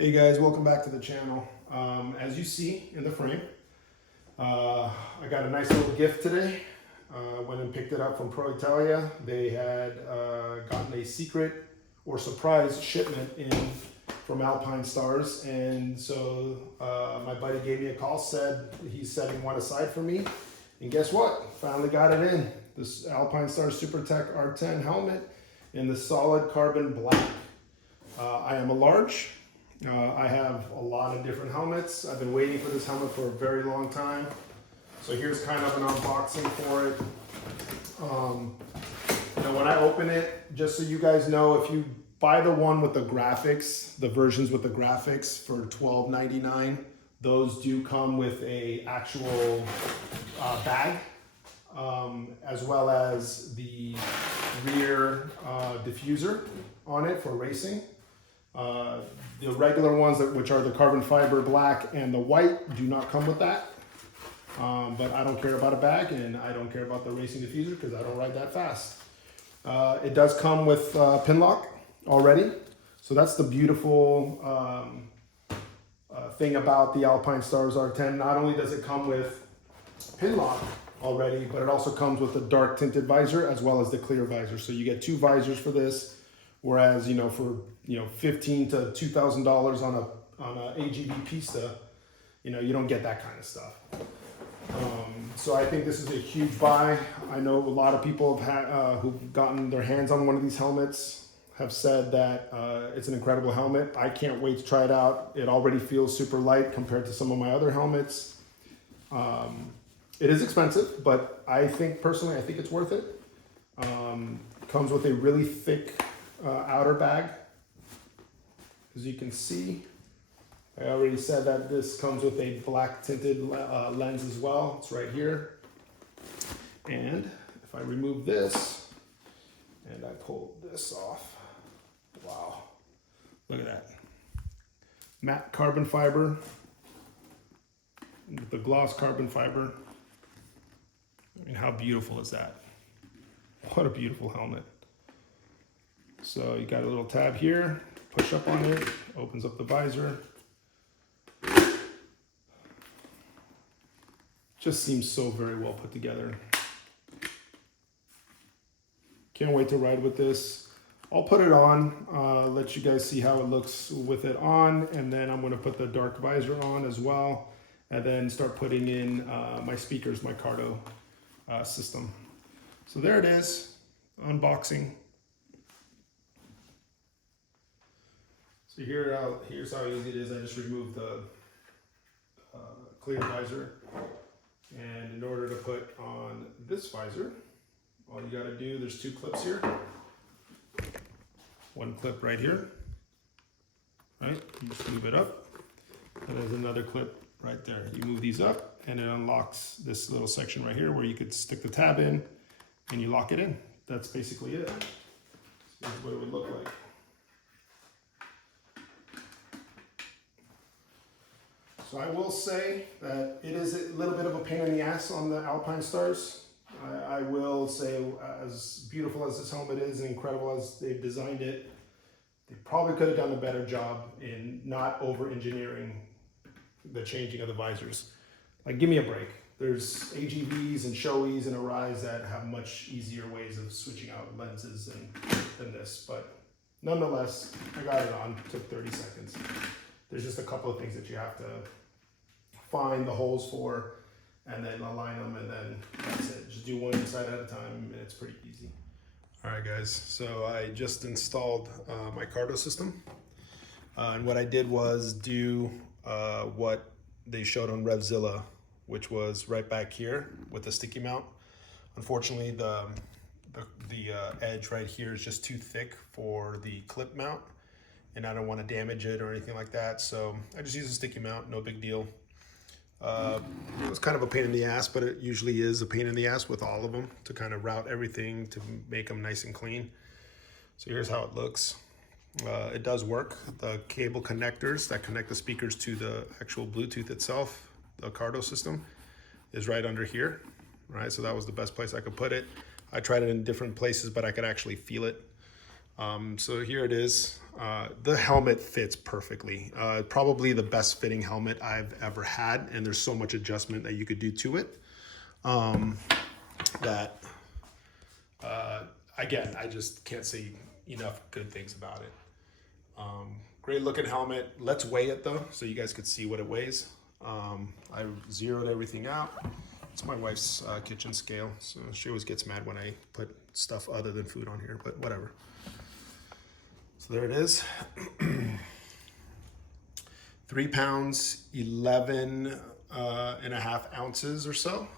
Hey guys, welcome back to the channel. As you see in the frame, I got a nice little gift today. Went and picked it up from Italia. They had gotten a secret or surprise shipment in from Alpinestars, and so my buddy gave me a call, said he's setting one aside for me, and guess what? Finally got it in. This Alpinestars Supertech R10 helmet in the solid carbon black. I am a large. I have a lot of different helmets. I've been waiting for this helmet for a very long time. So here's kind of an unboxing for it. When I open it, just so you guys know, if you buy the one with the graphics, the versions with the graphics for $12.99, those do come with a actual bag, as well as the rear diffuser on it for racing. The regular ones, which are the carbon fiber black and the white, do not come with that. But I don't care about a bag, and I don't care about the racing diffuser because I don't ride that fast. It does come with pin lock already. So that's the beautiful thing about the Alpinestars R10. Not only does it come with pin lock already, but it also comes with a dark tinted visor as well as the clear visor. So you get two visors for this. Whereas, for $1,500 to $2,000 on a AGV Pista, you don't get that kind of stuff. So I think this is a huge buy. I know a lot of people who've gotten their hands on one of these helmets have said that it's an incredible helmet. I can't wait to try it out. It already feels super light compared to some of my other helmets. It is expensive, but personally, I think it's worth it. Comes with a really thick outer bag. As you can see, I already said that this comes with a black tinted lens as well. It's right here. And if I remove this and I pull this off, wow, look at that. Matte carbon fiber with the gloss carbon fiber. I mean, how beautiful is that? What a beautiful helmet. So you got a little tab here, push up on it, opens up the visor. Just seems so very well put together. Can't wait to ride with this. I'll put it on, let you guys see how it looks with it on, and then I'm gonna put the dark visor on as well, and then start putting in my speakers, my Cardo system. So there it is, unboxing. So here's how easy it is. I just removed the clear visor. And in order to put on this visor, all you gotta do, there's two clips here. One clip right here, right? You just move it up. And there's another clip right there. You move these up and it unlocks this little section right here where you could stick the tab in and you lock it in. That's basically it. This is what it would look like. So I will say that it is a little bit of a pain in the ass on the Alpinestars. I will say, as beautiful as this helmet is and incredible as they've designed it, they probably could have done a better job in not over-engineering the changing of the visors. Like, give me a break. There's AGVs and Shoeis and Arais that have much easier ways of switching out lenses than this, but nonetheless, I got it on, took 30 seconds. There's just a couple of things that you have to find the holes for and then align them, and then that's it. Just do one side at a time and it's pretty easy. All right guys, so I just installed my Cardo system. And what I did was do what they showed on RevZilla, which was right back here with the sticky mount. Unfortunately, the edge right here is just too thick for the clip mount, and I don't want to damage it or anything like that. So I just use a sticky mount, no big deal. It was kind of a pain in the ass, but it usually is a pain in the ass with all of them to kind of route everything to make them nice and clean. So here's how it looks. It does work. The cable connectors that connect the speakers to the actual Bluetooth itself, the Cardo system, is right under here, right? So that was the best place I could put it. I tried it in different places, but I could actually feel it. So here it is. The helmet fits perfectly. Probably the best fitting helmet I've ever had, and there's so much adjustment that you could do to it. Again, I just can't say enough good things about it. Great looking helmet. Let's weigh it though, so you guys could see what it weighs. I zeroed everything out. It's my wife's kitchen scale, so she always gets mad when I put stuff other than food on here, but whatever. So there it is. 3 pounds, 11 and a half ounces or so.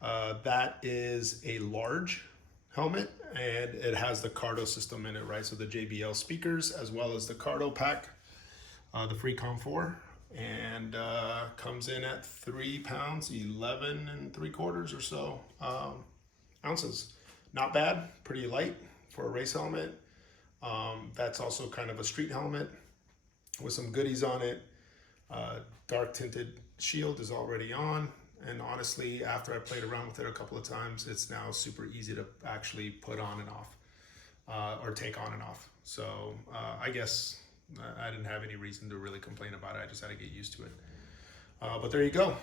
That is a large helmet, and it has the Cardo system in it, right? So the JBL speakers, as well as the Cardo pack, the Freecom 4, and comes in at 3 pounds, 11 3/4 or so ounces. Not bad, pretty light for a race helmet. That's also kind of a street helmet with some goodies on it. Dark tinted shield is already on. And honestly, after I played around with it a couple of times, it's now super easy to actually put on and off, or take on and off. So I guess I didn't have any reason to really complain about it. I just had to get used to it. But there you go.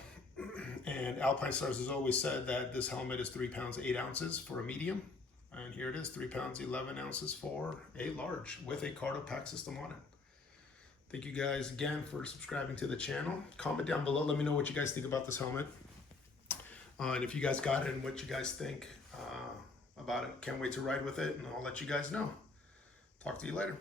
And Alpinestars has always said that this helmet is 3 pounds, 8 ounces for a medium. And here it is, 3 pounds, 11 ounces for a large with a Cardo pack system on it. Thank you guys again for subscribing to the channel. Comment down below. Let me know what you guys think about this helmet. And if you guys got it and what you guys think about it. Can't wait to ride with it, and I'll let you guys know. Talk to you later.